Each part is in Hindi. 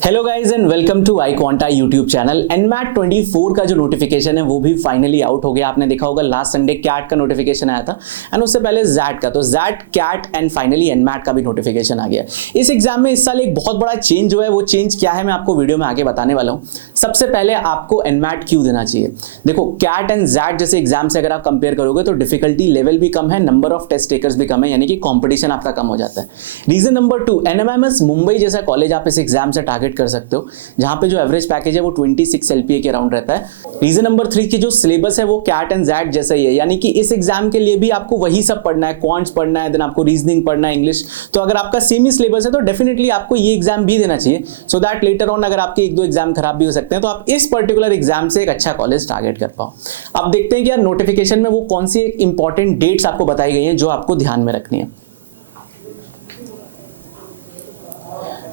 Hello guys and welcome to iQuanta YouTube channel. NMAT 24 का जो नोटिफिकेशन है वो भी फाइनली आउट हो गया। आपने देखा होगा लास्ट संडे कैट का नोटिफिकेशन आया था एंड उससे पहले जैट का, तो XAT, CAT and finally NMAT का भी नोटिफिकेशन आ गया। इस एग्जाम में इस साल एक बहुत बड़ा चेंज हुआ है। वो चेंज क्या है मैं आपको वीडियो में आगे बताने वाला हूँ। सबसे पहले आपको एनमैट क्यों देना चाहिए। देखो, कैट एंड जैट जैसे एग्जाम से अगर आप कंपेयर करोगे तो डिफिकल्टी लेवल भी कम है, नंबर ऑफ टेस्ट टेकर्स भी कम है, यानी कि कॉम्पिटिशन आपका कम हो जाता है। रीजन नंबर 2, एनएमएमएस मुंबई जैसा कॉलेज आप इस एग्जाम से टारगेट कर सकते हो, जहां पे जो एवरेज पैकेज है वो 26 एलपीए के अराउंड रहता है। रीजन नंबर 3 की जो सिलेबस है वो कैट एंड जैट जैसा ही है, यानी कि इस एग्जाम के लिए भी आपको वही सब पढ़ना है, क्वांट्स पढ़ना है, देन आपको रीजनिंग पढ़ना है, इंग्लिश। तो अगर आपका सेम ही सिलेबस है तो डेफिनेटली आपको ये एग्जाम भी देना चाहिए, सो दैट लेटर ऑन अगर आपके एक दो एग्जाम खराब भी हो सकते हैं तो आप इस पर्टिकुलर एग्जाम से एक अच्छा कॉलेज टारगेट कर पाओ। अब देखते हैं कि यार नोटिफिकेशन में वो कौन सी इंपॉर्टेंट डेट्स आपको बताई गई हैं जो आपको ध्यान में रखनी है।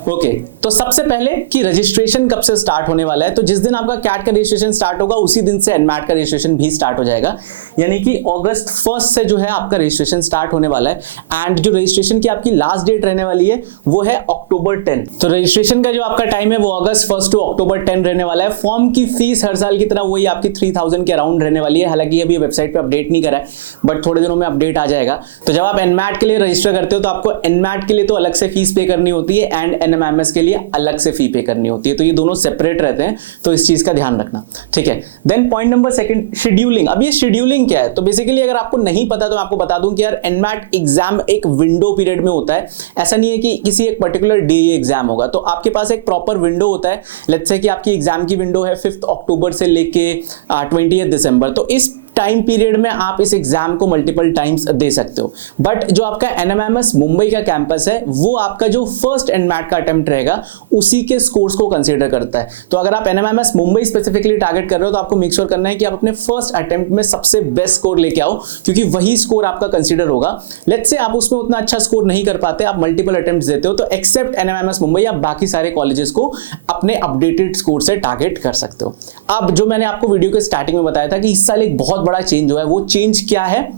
ओके, तो सबसे पहले कि रजिस्ट्रेशन कब से स्टार्ट होने वाला है। तो जिस दिन आपका कैट का रजिस्ट्रेशन स्टार्ट होगा उसी दिन से एनमैट का रजिस्ट्रेशन भी स्टार्ट हो जाएगा, यानी कि अगस्त 1 से जो है आपका रजिस्ट्रेशन स्टार्ट होने वाला है। एंड जो रजिस्ट्रेशन की आपकी लास्ट डेट रहने वाली है वो है अक्टूबर 10। तो रजिस्ट्रेशन का जो आपका टाइम है वो अगस्त 1 टू अक्टूबर 10 रहने वाला है। फॉर्म की फीस हर साल की तरह वही आपकी 3000 के अराउंड रहने वाली है। हालांकि अभी वेबसाइट पे अपडेट नहीं करा है, बट थोड़े दिनों में अपडेट आ जाएगा। तो जब आप एनमैट के लिए रजिस्टर करते हो तो आपको एनमैट के लिए तो अलग से फीस पे करनी होती है एंड एनएमएमएस के लिए अलग से फी पे करनी होती है, तो ये दोनों सेपरेट रहते हैं, तो इस चीज का ध्यान रखना, ठीक है। Then point number 2, scheduling. अब ये शेड्यूलिंग क्या है, तो बेसिकली अगर आपको नहीं पता तो मैं आपको बता दूं कि यार एनमैट एग्जाम एक विंडो पीरियड में होता है। ऐसा नहीं है कि किसी एक पर्टिकुलर डे एग्जाम होगा, तो आपके पास एक प्रॉपर विंडो होता है। लेट्स से कि आपकी एग्जाम की विंडो है 5 अक्टूबर से लेके 20 दिसंबर, तो इस टाइम पीरियड में आप इस एग्जाम को मल्टीपल टाइम्स दे सकते हो। बट जो आपका एनएमएमएस मुंबई का कैंपस है वो आपका जो फर्स्ट एनमैट का अटेम्प्ट रहेगा उसी के स्कोर्स को कंसीडर करता है। तो अगर आप एनएमएमएस मुंबई स्पेसिफिकली टारगेट कर रहे हो तो आपको मेक श्योर करना है कि आप अपने फर्स्ट अटेम्प्ट में सबसे बेस्ट स्कोर लेके आओ, क्योंकि वही स्कोर आपका कंसीडर होगा। लेट्स से आप उसमें उतना अच्छा स्कोर नहीं कर पाते, आप मल्टीपल अटेम्प्ट्स देते हो, तो एक्सेप्ट एनएमएमएस मुंबई आप बाकी सारे कॉलेजेस को अपने अपडेटेड स्कोर से टारगेट कर सकते हो। अब जो मैंने आपको वीडियो के स्टार्टिंग में बताया था कि इस साल एक बहुत बड़ा चेंज हुआ है, वो चेंज क्या है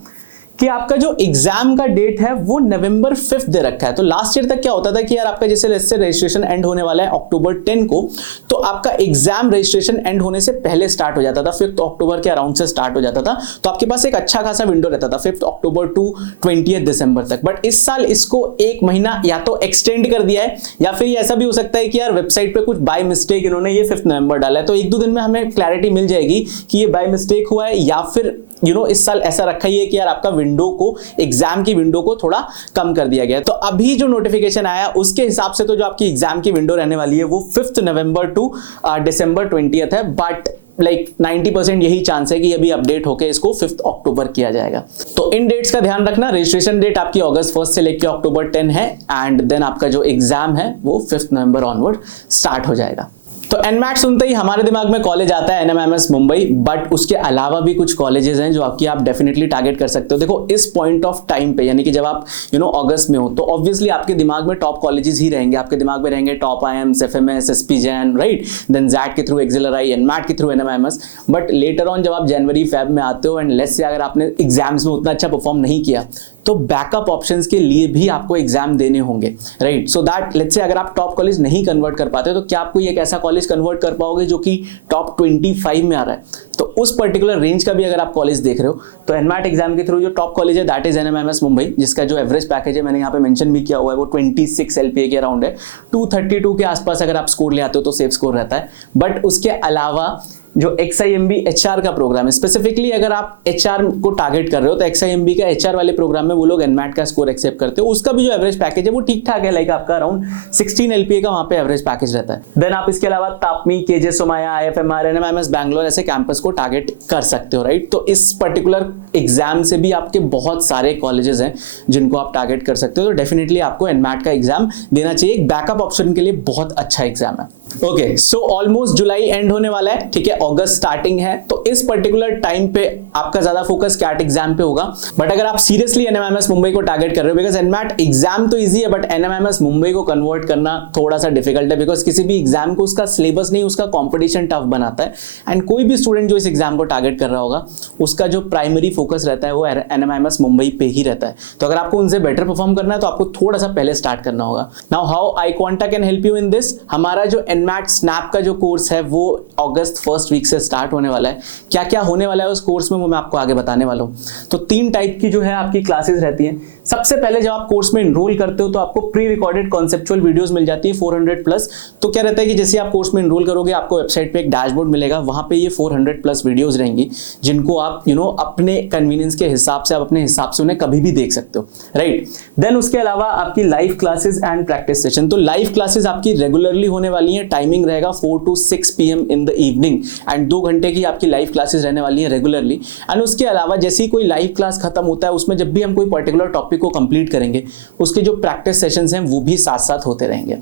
कि आपका जो एग्जाम का डेट है वो नवंबर 5 दे रखा है। तो लास्ट ईयर तक क्या होता था कि यार आपका जैसे रजिस्ट्रेशन एंड होने वाला है अक्टूबर 10 को, तो आपका एग्जाम रजिस्ट्रेशन एंड होने से पहले स्टार्ट हो जाता था, 5 अक्टूबर के अराउंड से स्टार्ट हो जाता था। तो आपके पास एक अच्छा खासा विंडो रहता था 5 अक्टूबर टू 20 दिसंबर तक। बट इस साल इसको एक महीना या तो एक्सटेंड कर दिया है, या फिर ऐसा भी हो सकता है कि यार वेबसाइट पे कुछ बाय मिस्टेक इन्होंने ये 5 नवंबर डाला है, तो 1-2 दिन में हमें क्लैरिटी मिल जाएगी कि ये बाय मिस्टेक हुआ है या फिर इस साल ऐसा रखा ही है कि यार आपका विंडो को, एग्जाम की विंडो को थोड़ा कम कर दिया गया। तो अभी जो नोटिफिकेशन आया उसके हिसाब से तो जो आपकी एग्जाम की विंडो रहने वाली है वो 5 नवंबर टू दिसंबर 20 है। बट 90% यही चांस है कि अभी अपडेट होके इसको 5 अक्टूबर किया जाएगा। तो इन डेट्स का ध्यान रखना। रजिस्ट्रेशन डेट आपकी अगस्त 1 से लेकर अक्टूबर 10 है एंड देन आपका जो एग्जाम है वो 5 नवंबर ऑनवर्ड स्टार्ट हो जाएगा। तो एनमैट सुनते ही हमारे दिमाग में कॉलेज आता है एनएमएमएस मुंबई, बट उसके अलावा भी कुछ कॉलेजेस हैं जो आपकी आप डेफिनेटली टारगेट कर सकते हो। देखो, इस पॉइंट ऑफ टाइम पे, यानी कि जब आप अगस्त में हो, तो ऑब्वियसली आपके दिमाग में टॉप कॉलेजेस ही रहेंगे। आपके दिमाग में रहेंगे top IIMs, FMS, SP Jain, right, then XAT के थ्रू एक्सिलराई, एनमैट के through NMIMS. But later on जब आप जनवरी फेब में आते हो एंड लेट्स से अगर आपने एग्जाम्स में उतना अच्छा परफॉर्म नहीं किया तो बैकअप ऑप्शंस के लिए भी आपको एग्जाम देने होंगे, right. So that let's say अगर आप टॉप कॉलेज नहीं कन्वर्ट कर पाते तो क्या आपको एक ऐसा कॉलेज कन्वर्ट कर पाओगे जो कि टॉप 25 में आ रहा है। तो उस पर्टिकुलर रेंज का भी अगर आप कॉलेज देख रहे हो तो एनमैट एग्जाम के थ्रू जो टॉप कॉलेज है दैट इज एनएमएमएस मुंबई, जिसका जो एवरेज पैकेज है मैंने यहाँ पे मेंशन भी किया हुआ है वो 26 एलपीए के अराउंड है। 232 के आसपास अगर आप स्कोर ले आते हो तो सेफ स्कोर रहता है। बट उसके अलावा जो XIMB HR का प्रोग्राम है, स्पेसिफिकली अगर आप HR को टारगेट कर रहे हो तो XIMB का HR वाले प्रोग्राम में वो लोग एनमैट का स्कोर एक्सेप्ट करते हो। उसका भी जो एवरेज पैकेज है वो ठीक ठाक है, लाइक आपका अराउंड 16 एलपीए का वहां पे एवरेज पैकेज रहता है। देन आप इसके अलावा तापमी, केजे सोमाया, IFMR, एनएमएमएस बैंगलोर ऐसे कैंपस को टारगेट कर सकते हो, राइट। तो इस पर्टिकुलर एग्जाम से भी आपके बहुत सारे कॉलेजेस हैं जिनको आप टारगेट कर सकते हो। तो डेफिनेटली आपको एनमैट का एग्जाम देना चाहिए, एक बैकअप ऑप्शन के लिए बहुत अच्छा एग्जाम है। Okay, so almost July and होने वाला है, ठीक है। अगस्त स्टार्टिंग है, तो इस पर्टिकुलर टाइम पे आपका ज्यादा फोकस कैट एग्जाम पे होगा। बट अगर आप सीरियसली एनएमएमएस मुंबई को टारगेट कर रहे हो, बिकॉज एनमैट एग्जाम तो इजी है बट एनएमएमएस मुंबई को कन्वर्ट करना थोड़ा सा डिफिकल्ट है, बिकॉज किसी भी एग्जाम को उसका सिलेबस नहीं, उसका कॉम्पिटिशन टफ बनाता है। एंड कोई भी स्टूडेंट जो इस एग्जाम को टारगेट कर रहा होगा उसका जो प्राइमरी फोकस रहता है वो एनएमएमएस मुंबई पे ही रहता है। तो अगर आपको उनसे बेटर परफॉर्म करना है तो आपको थोड़ा सा पहले स्टार्ट करना होगा। Now how iQuanta can help you in this, हमारा जो एनमैट स्नैप का जो कोर्स है वो अगस्त फर्स्ट वीक से स्टार्ट होने वाला है। क्या क्या होने वाला है उस कोर्स में वो मैं आपको आगे बताने वाला हूँ। तो 3 टाइप की जो है आपकी क्लासेस रहती हैं। सबसे पहले जब आप कोर्स में एनरोल करते हो तो आपको प्री रिकॉर्डेड कॉन्सेप्चुअल वीडियोस मिल जाती है 400 प्लस। तो क्या रहता है कि जैसे आप कोर्स में एनरोल करोगे आपको वेबसाइट पे एक डैशबोर्ड मिलेगा, वहां पे ये 400 प्लस वीडियोस रहेंगी जिनको आप अपने कन्वीनियंस के हिसाब से आप अपने हिसाब से उन्हें कभी भी देख सकते हो, राइट। देन उसके अलावा आपकी live classes and practice session. तो लाइव क्लासेस आपकी रेगुलरली होने वाली है, टाइमिंग रहेगा 4 to 6 PM in the evening and 2 घंटे की आपकी लाइव क्लासेस रहने वाली है रेगुलरली। एंड उसके अलावा जैसे ही कोई लाइव क्लास खत्म होता है उसमें जब भी हम कोई पर्टिकुलर टॉपिक को कंप्लीट करेंगे उसके जो प्रैक्टिस सेशंस हैं वो भी साथ साथ होते रहेंगे।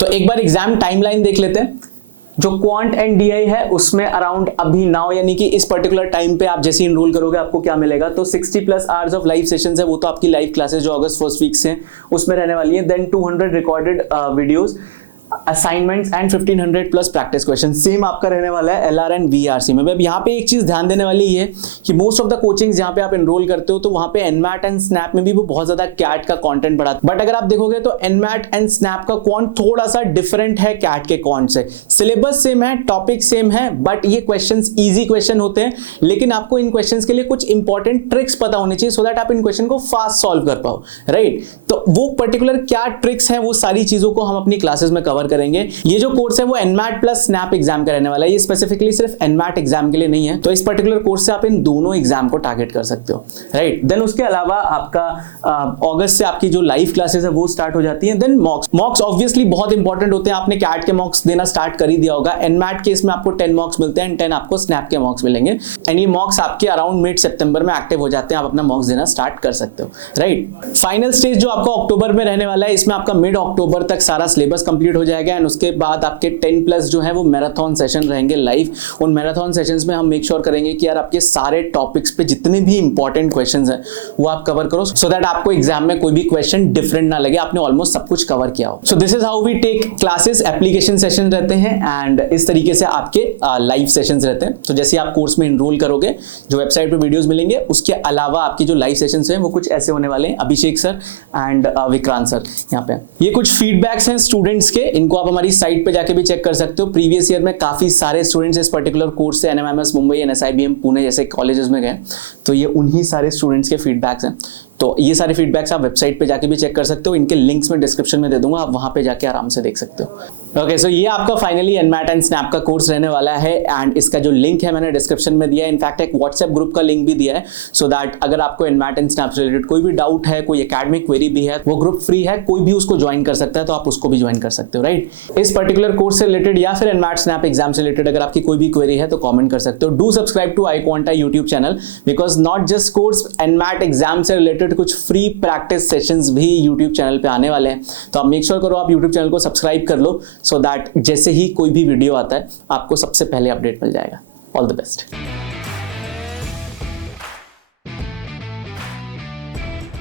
तो एक बार एग्जाम टाइमलाइन देख लेते हैं। जो क्वांट एंड डीआई है उसमें अराउंड अभी नाउ यानी कि इस पर्टिकुलर टाइम पे आप जैसे एनरोल करोगे आपको क्या मिलेगा, तो 60 plus hours of live sessions है, वो तो आपकी लाइव क्लासेस जो अगस्त फर्स्ट वीक से उसमें रहने वाली है। Then 200 recorded videos, assignments and 1500 plus practice question. Same आपका रहने वाला है एलआर एंड वीआरसी में। अब यहाँ पे एक चीज ध्यान देने वाली है कि मोस्ट ऑफ द कोचिंग्स जहाँ पे आप एनरोल करते हो तो वहाँ पे एनमैट एंड स्नैप में भी वो बहुत ज्यादा कैट का कंटेंट बढ़ाते हैं। बट अगर आप देखोगे तो एनमैट एंड स्नैप का क्वांट थोड़ा सा डिफरेंट है कैट के क्वांट से। सिलेबस सेम है, टॉपिक सेम है, बट ये क्वेश्चंस इजी क्वेश्चन होते हैं, लेकिन आपको इन क्वेश्चंस के लिए कुछ इंपॉर्टेंट ट्रिक्स पता होनी चाहिए सो दैट आप इन क्वेश्चन को फास्ट सॉल्व कर पाओ, राइट। तो वो पर्टिकुलर क्या ट्रिक्स है वो सारी चीजों को हम अपनी क्लासेस में कवर करेंगे। ये जो कोर्स है वो एनमैट प्लस स्नैप एग्जाम का रहने वाला है, ये स्पेसिफिकली सिर्फ एनमैट एग्जाम के लिए नहीं है। तो इस पर्टिकुलर कोर्स से आप इन दोनों एग्जाम को टारगेट कर सकते हो, राइट। देन उसके अलावा आपका अगस्त से आपकी जो लाइव क्लासेस है वो स्टार्ट हो जाती हैं। देन मॉक्स ऑब्वियसली बहुत इंपॉर्टेंट होते हैं, आपने कैट के मॉक्स देना स्टार्ट कर ही दिया होगा। एनमैट केस में आपको 10 मॉक्स मिलते हैं एंड 10 आपको स्नैप के मॉक्स मिलेंगे एंड ये मॉक्स आपके अराउंड मिड सितंबर में एक्टिव हो जाते हैं, आप अपना मॉक्स देना स्टार्ट कर सकते हो, राइट। फाइनल स्टेज जो आपका अक्टूबर में रहने वाला है, इसमें आपका मिड अक्टूबर तक सारा सिलेबस कंप्लीट हो जाएगा एंड उसके बाद आपके 10 प्लस जो है वो मैराथन सेशन रहेंगे लाइव। उन मैराथन सेशंस में हम मेक श्योर करेंगे कि यार आपके सारे टॉपिक्स पे जितने भी इंपॉर्टेंट क्वेश्चंस हैं वो आप कवर करो सो दैट आपको एग्जाम में कोई भी क्वेश्चन डिफरेंट ना लगे, आपने ऑलमोस्ट सब कुछ कवर किया हो। So this is how we take classes. Application session रहते हैं एंड इस तरीके से आपके लाइव सेशंस रहते हैं। तो जैसे आप कोर्स में एनरोल करोगे जो वेबसाइट पे वीडियोस मिलेंगे, उसके अलावा आपकी जो लाइव सेशंस हैं वो कुछ ऐसे होने वाले हैं। अभिषेक सर एंड विक्रांत सर यहाँ पे ये कुछ फीडबैक्स हैं स्टूडेंट्स के, इनको आप हमारी साइट पे जाके भी चेक कर सकते हो। प्रीवियस ईयर में काफी सारे स्टूडेंट्स इस पर्टिकुलर कोर्स से NMIMS Mumbai and SIBM Pune जैसे कॉलेजेस में गए, तो ये उन्हीं सारे स्टूडेंट्स के फीडबैक्स हैं। तो ये सारे फीडबैक्स आप वेबसाइट पे जाके भी चेक कर सकते हो, इनके लिंक्स में डिस्क्रिप्शन में दे दूंगा, आप वहां पे जाके आराम से देख सकते हो। ओके, सो ये आपका फाइनली एनमैट एंड स्नैप का कोर्स रहने वाला है एंड इसका जो लिंक है मैंने डिस्क्रिप्शन में दिया है। इनफैक्ट एक व्हाट्सएप ग्रुप का लिंक भी दिया है सो दैट अगर आपको एनमैट एंड स्नैप से रिलेटेड कोई भी डाउट है, कोई एकेडमिक क्वेरी भी है, वो ग्रुप फ्री है, कोई भी उसको ज्वाइन कर सकता है, तो आप उसको भी ज्वाइन कर सकते हो, राइट। इस पर्टिकुलर कोर्स से रिलेटेड या फिर एनमैट स्नैप एग्जाम से रिलेटेड अगर आपकी कोई भी क्वेरी है तो कॉमेंट कर सकते हो। Do subscribe to iQuanta YouTube channel, because not just course, NMAT exam से रिलेटेड कुछ फ्री प्रैक्टिस सेशंस भी YouTube चैनल पे आने वाले हैं। तो आप मेक श्योर करो आप YouTube चैनल को सब्सक्राइब कर लो सो दैट जैसे ही कोई भी वीडियो आता है आपको सबसे पहले अपडेट मिल जाएगा। All the best.